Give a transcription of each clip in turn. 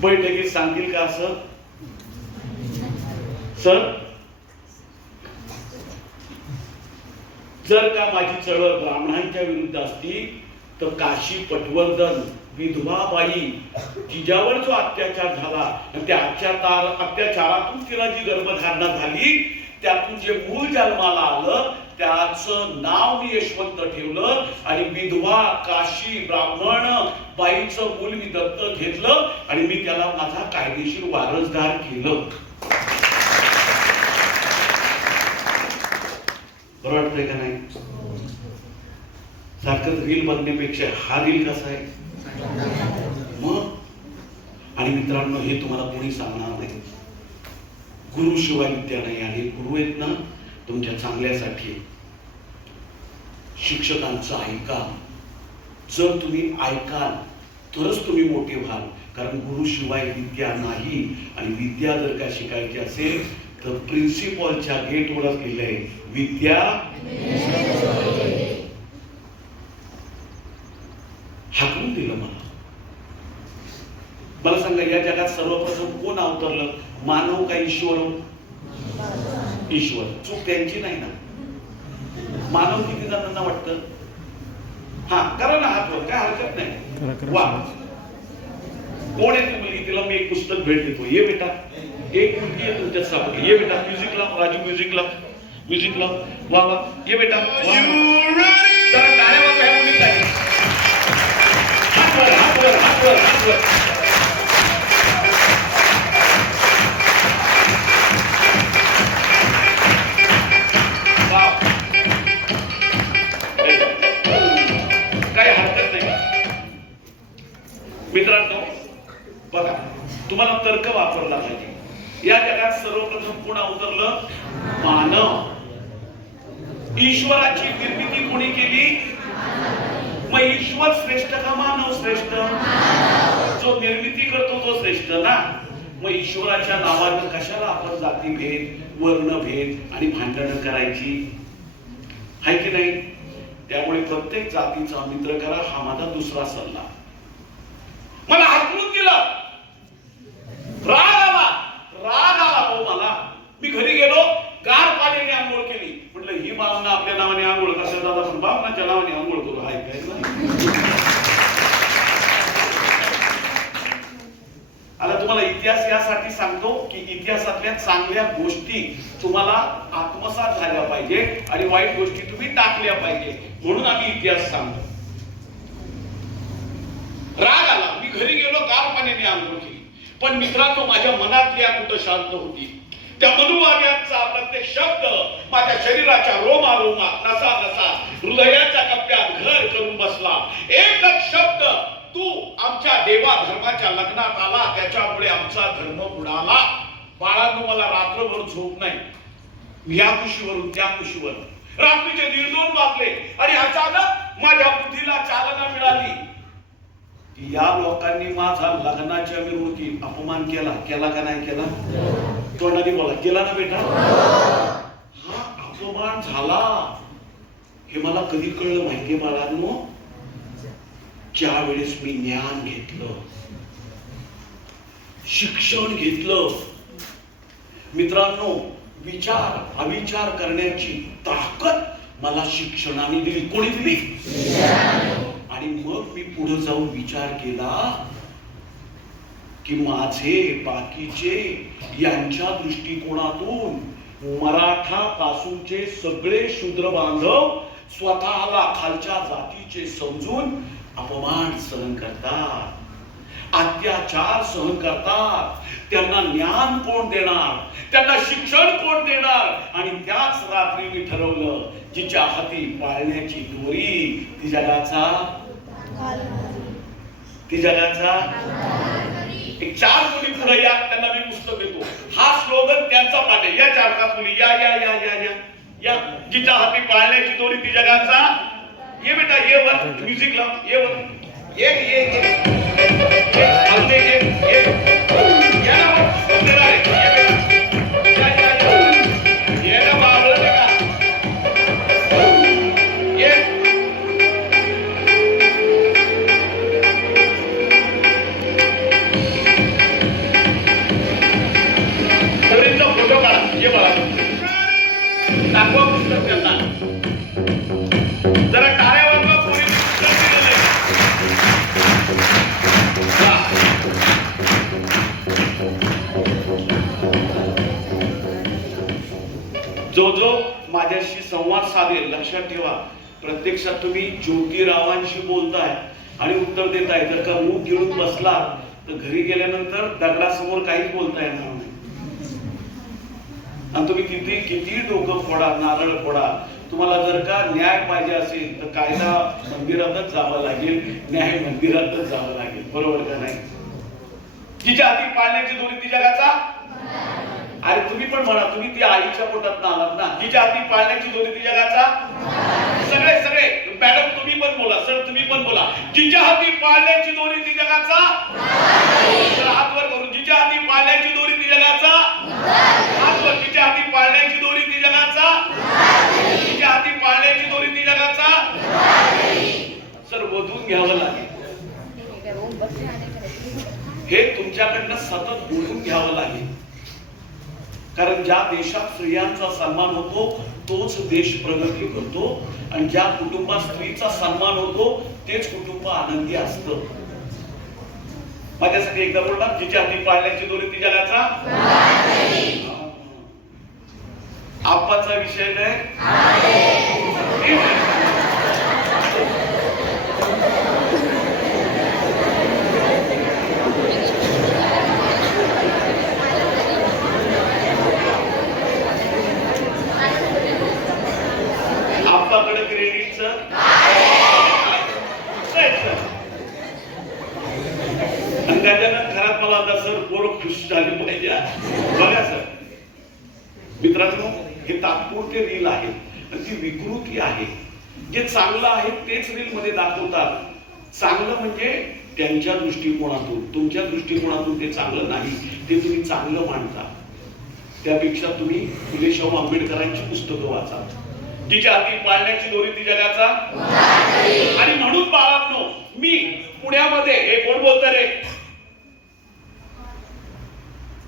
बैठकीत सांगतील का असं? सर? जर का माझी चळवळ ब्राह्मणांच्या विरुद्ध असती तर काशी पटवर्धन विधवाबाई जिजावर जो अत्याचार झाला आणि त्या अत्याचार अत्याचारातून तिला जी गर्भधारणा झाली त्यातून जे मूळ जन्माला आलं त्याचं नाव मी यशवंत ठेवलं आणि विधवा काशी ब्राह्मण बाईचं मूल मी दत्त घेतलं आणि मी त्याला माझा कायदेशीर वारसदार केलं. बरं वाटतंय का नाही? सारखं रील बनण्यापेक्षा हा रील कसा आहे? मग? आणि मित्रांनो हे तुम्हाला कोणी सांगणार नाही. गुरु शिवाय विद्या नाही आणि गुरु आहेत ना तुमच्या चांगल्यासाठी शिक्षकांचं ऐका जर तुम्ही ऐकाल तरच तुम्ही मोठे व्हाल. कारण गुरु शिवाय विद्या नाही आणि विद्या जर का शिकायची असेल तर प्रिन्सिपॉलच्या गेटवरच लिहिलंय विद्या हाकून दिलं मला. मला सांगा या जगात सर्वप्रथम कोण अवतरलं? मानव का ईश्वर? ईश्वर. चूक त्यांची नाही ना. मानव किती जणांना वाटतं? हा करा ना हात वर काय हरकत नाही. वा. कोण आहे ती मुलगी? तिला मी एक पुस्तक भेट देतो. ये बेटा. एक मुलगी आहे तुमच्यात सापडली. ये बेटा म्युझिक लाव राजू म्युझिक लाव. म्युझिक लाव. वा वा. ये बेटा. ईश्वराची निर्मिती कोणी केली? मग ईश्वर श्रेष्ठ का मानव श्रेष्ठ? जो निर्मिती करतो तो श्रेष्ठ ना? मग ईश्वराच्या नावानं कशाला आपण जातीभेद वर्णभेद आणि भांडणं करायची? आहे की नाही? त्यामुळे प्रत्येक जातीचा मित्र करा हा माझा दुसरा सल्ला. मला हकलून दिलं. राग आला राग आला हो मला मी घरी गेलो गार पाण्याने आंघोळ केली म्हटलं ही बावना आपल्या नावाने आंघोळ कसं दादा पण बावनाच्या नावाने आंघोळ करू हाय काय नाही आता तुम्हाला इतिहास यासाठी सांगतो की इतिहासातल्या चांगल्या गोष्टी तुम्हाला आत्मसात झाल्या पाहिजे आणि वाईट गोष्टी तुम्ही टाकल्या पाहिजे. म्हणून आम्ही इतिहास सांगतो. राग आला. मी घरी गेलो गार पाण्याने आंघोळ केली. पण मित्रांनो माझ्या मनातली या कुठं शांत होती? त्या मनुवाद्यांचा प्रत्येक शब्द माझ्या शरीराच्या रोमारोमात नसा नसा हृदयाच्या कप्प्यात घर करून बसला. एकच शब्द तू आमच्या देवा धर्माच्या लग्नात आला त्याच्यामुळे आमचा धर्म बुडाला. बाळांनो मला रात्रभर झोप नाही. या कुशीवरून त्या कुशीवर. रात्रीचे दीड दोन वाजले आणि अचानक माझ्या बुद्धीला चालना मिळाली. या लोकांनी माझा लग्नाच्या मिरवणुकीत अपमान केला. केला का नाही केला? तोंडाने बोला. केला ना बेटा? हा अपमान झाला. हे मला कधी कळलं माहितीये बाळांनो? ज्या वेळेस मी ज्ञान घेतलं शिक्षण घेतलं मित्रांनो विचार अविचार करण्याची ताकद मला शिक्षणाने दिली. कोणी दिली? आणि मग मी पुढे जाऊन विचार केला की माझे बाकीचे यांच्या दृष्टिकोनातून मराठा पासूनचे सगळे शूद्र बांधव स्वतःला खालच्या जातीचे समजून अपमान सहन करतात. अत्याचार सहन करतात. त्यांना ज्ञान कोण देणार? त्यांना शिक्षण कोण देणार? आणि त्याच रात्री मी ठरवलं जिच्या हाती पाळण्याची दोरी ती जगाचा ती जगाचा एक चार मुली पुढे या त्यांना मी पुस्तक देतो. हा स्लोगन त्यांचा पाठे या चार पाच मुली या या या या या या. जिच्या हाती पाळण्याची दोरी ती जगाचा. ये बेटा ये वर. म्युझिक लाव. ये वर. ये ये ये ये जो माझ्याशी संवाद साधेल लक्षात ठेवा. प्रत्यक्षात तुम्ही ज्योतिरावांशी बोलताय आणि उत्तर देताय. जर का मूग घेऊन बसला तर घरी गेल्यानंतर दगडासमोर काहीच बोलता येणार नाही. आणि तुम्ही किती किती डोकं फोडा नारळ फोडा. तुम्हाला जर का न्याय पाहिजे असेल तर कायदा मंदिरातच जावं लागेल न्याय मंदिरातच जावं लागेल. बरोबर का नाही? तिच्या हाती पाळण्याची दोन्ही ती जगाचा अरे तुम्ही पण म्हणा तुम्ही ती आईच्या पोटात आलात ना तिच्या हाती पाळण्याची दोरी ती जगाचा? सगळे सगळे. मॅडम तुम्ही पण बोला सर तुम्ही पण बोला. जिच्या हाती पाळण्याची दोरी ती जगाचा? तर हात वर करून जिच्या हाती पाळण्याची दोरी ती जगाचा? हात वर जिच्या हाती पाळण्याची दोरी ती जगाचा? तिच्या हाती पाळण्याची दोरी ती जगाचा? सर वधून घ्यावं लागेल. हे तुमच्याकडनं सतत बोलून घ्यावं लागेल. कारण ज्या देशात स्त्रियांचा सन्मान होतो तोच देश प्रगती करतो. आणि ज्या कुटुंबात स्त्रीचा सन्मान होतो तेच कुटुंब आनंदी असत. माझ्यासाठी एकदा बोलला तिच्या हाती पाळण्याची दोरी ती जगाचा आप्पाचा विषय नाही. आता सर पोरं खुश झाले पाहिजे. बघा सर. मित्रांनो हे तात्पुरते रील आहे आणि ती विकृती आहे. जे चांगलं आहे तेच रील मध्ये दाखवतात. चांगलं म्हणजे त्यांच्या दृष्टिकोनातून तुमच्या दृष्टिकोनातून ते चांगलं नाही ते तुम्ही चांगलं मानता. त्यापेक्षा तुम्ही फुले शाहू आंबेडकरांची पुस्तकं वाचा. तिच्या हाती पाळण्याची दोरी ती जगाचा आणि म्हणून बाळांनो मी पुण्यामध्ये हे कोण बोलत रे?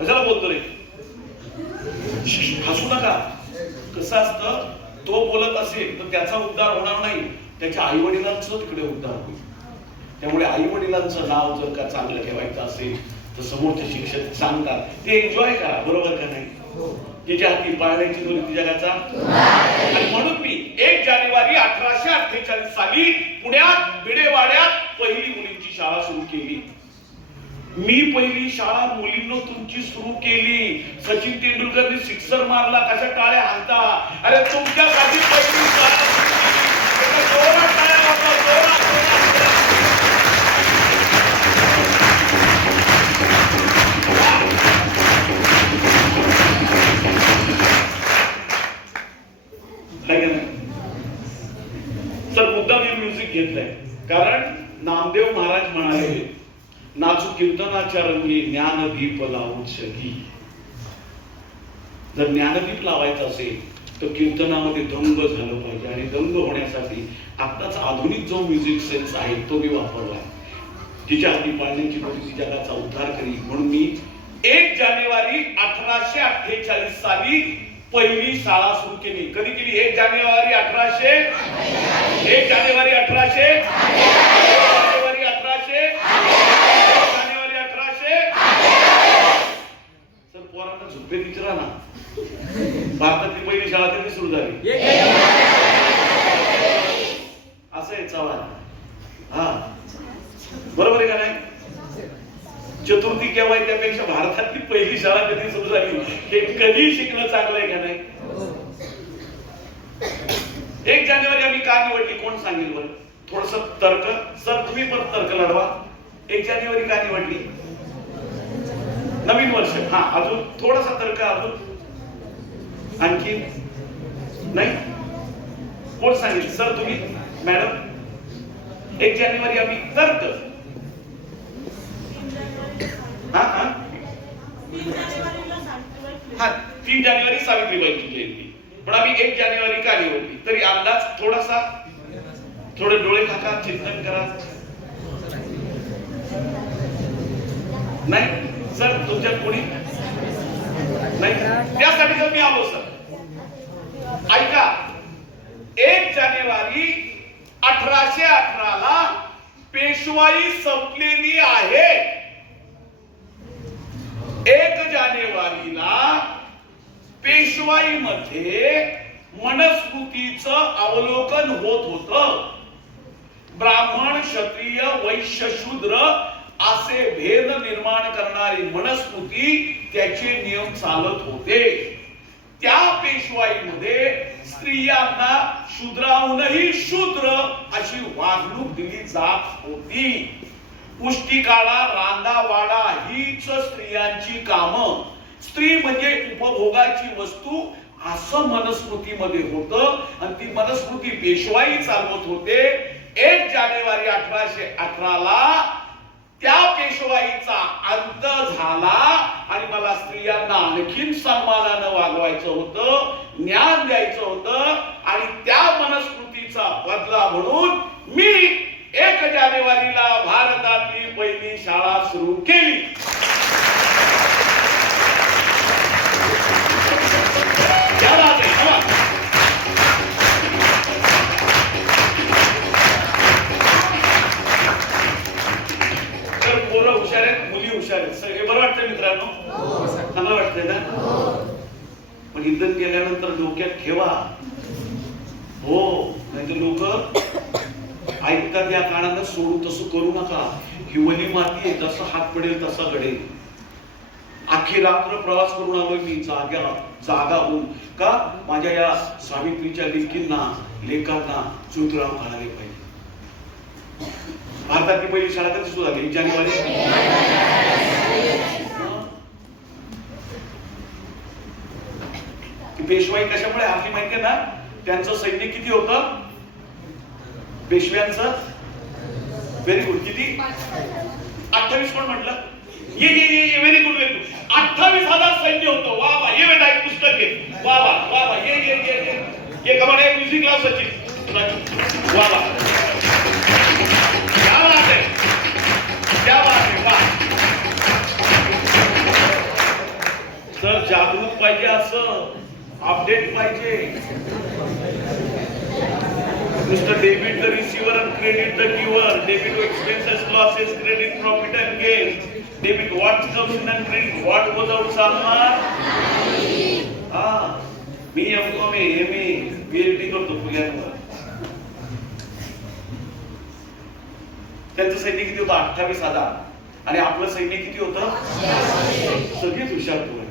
कशाला बोलतो रे? हसू नका. कसं असतं? तो बोलत असेल तर त्याचा उद्धार होणार नाही. त्याच्या आई वडिलांचं तिकडे उद्धार होईल. त्यामुळे आई वडिलांचं नाव जर का चांगलं ठेवायचं असेल तर समोरचे शिक्षक सांगतात ते एन्जॉय करा बरोबर का नाही? तिच्या हाती पाळण्याची दोरी तिच्या जगाचा आणि म्हणून मी एक जानेवारी अठराशे अठ्ठेचाळीस साली पुण्यात बिडेवाड्यात पहिली मुलींची शाळा सुरू केली. मी पहिली शाळा मुलींनो तुमची सुरू केली. सचिन तेंडुलकरने सिक्सर मारला कशा टाळ्या हाणता? अरे तुमच्यासाठी पहिली शाळा सर मुद्दा मी म्युझिक घेतलंय. कारण नामदेव महाराज म्हणाले नाचू कीर्तनाच्या रंगी ज्ञानदीप लावून सगी जर ज्ञानदीप लावायचा असेल तर कीर्तनामध्ये दंग झालं पाहिजे. आणि दंग होण्यासाठी आत्ताच आधुनिक जो म्युझिक सेन्स आहे तो मी वापरलाय तिच्या हाती पाळण्याची ती जगाचा उद्धार करी. म्हणून मी एक जानेवारी अठराशे अठ्ठेचाळीस साली पहिली शाळा सुरू केली. कधी केली? एक जानेवारी अठराशे? एक जानेवारी अठराशे एक जानेवारी अठराशे एक जानेवारी अठराशे सर विचारा ना भारतातली पहिली शाळा कधी सुरू झाली? असं आहे चव्हाण हा. बरोबर आहे का नाही? चतुर्थी केव्हा आहे त्यापेक्षा भारतातली पहिली शाळा कधी सुरू झाली? हे कधी शिकणं चांगलं आहे का नाही? एक जानेवारी आम्ही का निवडली? कोण सांगेल बरं? थोडस तर्क. सर तुम्ही पण तर्क लढवा. एक जानेवारी का निवडली? नवीन वर्ष. हा अजून थोडासा तर्क अजून आणखी नाही? कोण सांगेल? सर तुम्ही मॅडम एक जानेवारी आम्ही तर्क. हा हा? हा तीन जानेवारी सावित्रीबाईंची जयंती पण आम्ही एक जानेवारी का निवडली तरी अंदाज थोडासा थोडे डोळे टाका चिंतन करा. नाही? सर तुमच्यात कोणी? नाही. त्यासाठी जर मी आलो सर. ऐका एक जानेवारी अठराशे अठरा ला पेशवाई संपलेली आहे. एक जानेवारीला पेशवाईमध्ये मनस्मृतीचं अवलोकन होत होत. ब्राह्मण क्षत्रिय वैश्य शूद्र असे भेद निर्माण करणारी मनस्मृती त्याचे नियम चालत होते. त्या पेशवाईमध्ये स्त्रियांना शूद्राहूनही शूद्र अशी वागणूक दिली जात होती. पुष्टिकाळा रांदा वाडा हीच स्त्रियांची काम. स्त्री म्हणजे उपभोगाची वस्तू असं मनस्मृतीमध्ये होत आणि ती मनस्मृती पेशवाई चालवत होते. एक जानेवारी अठराशे अठरा ला पेशवाईचा अंत झाला आणि मला स्त्रियांना आणखीन सन्मानानं वागवायचं होतं ज्ञान द्यायचं होतं आणि त्या मनस्कृतीचा बदला म्हणून मी एक जानेवारीला भारतातली पहिली शाळा सुरू केली. याद ही वली माती आहे जसं हात पडेल तसा घडेल. अख्खी रात्र प्रवास करून आलोय मी जाग्या जागा होऊन का? माझ्या या सावित्रीच्या लेखींना लेखांना चुतराव घालाले पाहिजे. भारतातली पहिली शाळा कधी सुरू झाली? जानेवारी? पेशवाई कशामुळे आपली माहिती आहे ना? त्यांचं सैन्य किती होतं? पेशव्यांचं? व्हेरी गुड किती? अठ्ठावीस कोण म्हटलं? ये ये ये ये व्हेरी गुड व्हेरी गुड अठ्ठावीस हजार सैन्य होतं. वा वा. ये बेटा एक पुस्तक घे. वा वा वा वा. ये ये ये ये. ये कमाल आहे म्युझिक क्लास सचिन वा वा. क्या बात है क्या बात है वा. सर जागरूक पाहिजे असं. अपडेट पाहिजे. नुसतं debit the receiver and credit the expenses losses credit profit and gain debit what comes in and credit what goes out चालणार हा मी M Com M A PhD करतो पुण्यावर त्यांचं सैन्य किती होतं? अठ्ठावीस हजार. आणि आपलं सैन्य किती होतं? सगळेच हुशार पोरं.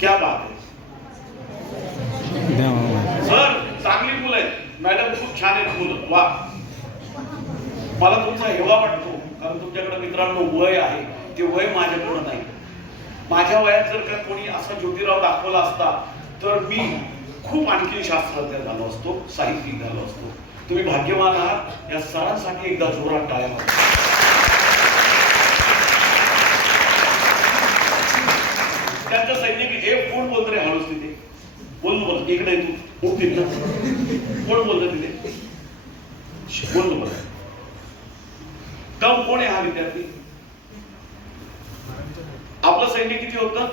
क्या बात आहे. सर चांगली मुलं आहेत. मॅडम खूप छान आहेत मुलं. वा. मला तुमचा हेवा वाटतो कारण तुमच्याकडे मित्रांनो वय आहे ते वय माझ्याकडं नाही. माझ्या वयात जर का कोणी असा ज्योतिराव दाखवला असता तर मी खूप आणखी शास्त्रज्ञ झालो असतो साहित्यिक झालो असतो. तुम्ही भाग्यवान आहात या सरांसाठी एकदा जोरात टाळ्या त्यांचं सैनिक हे कोण बोलत रे हळूच तिथे. बोल बोल इकडे तू. कोण बोलत तिथे. बोल ना बोल. कोण आहे हा विद्यार्थी? आपलं सैन्य किती होतं?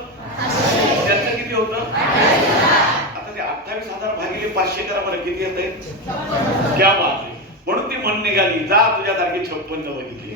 त्यांचं किती होतं? आता ते अठ्ठावीस हजार भागिले पाचशे करा बरं किती येत आहे क्या बात म्हणून ती म्हण निघाली. जा तुझ्या तारखे छप्पन्न बघितली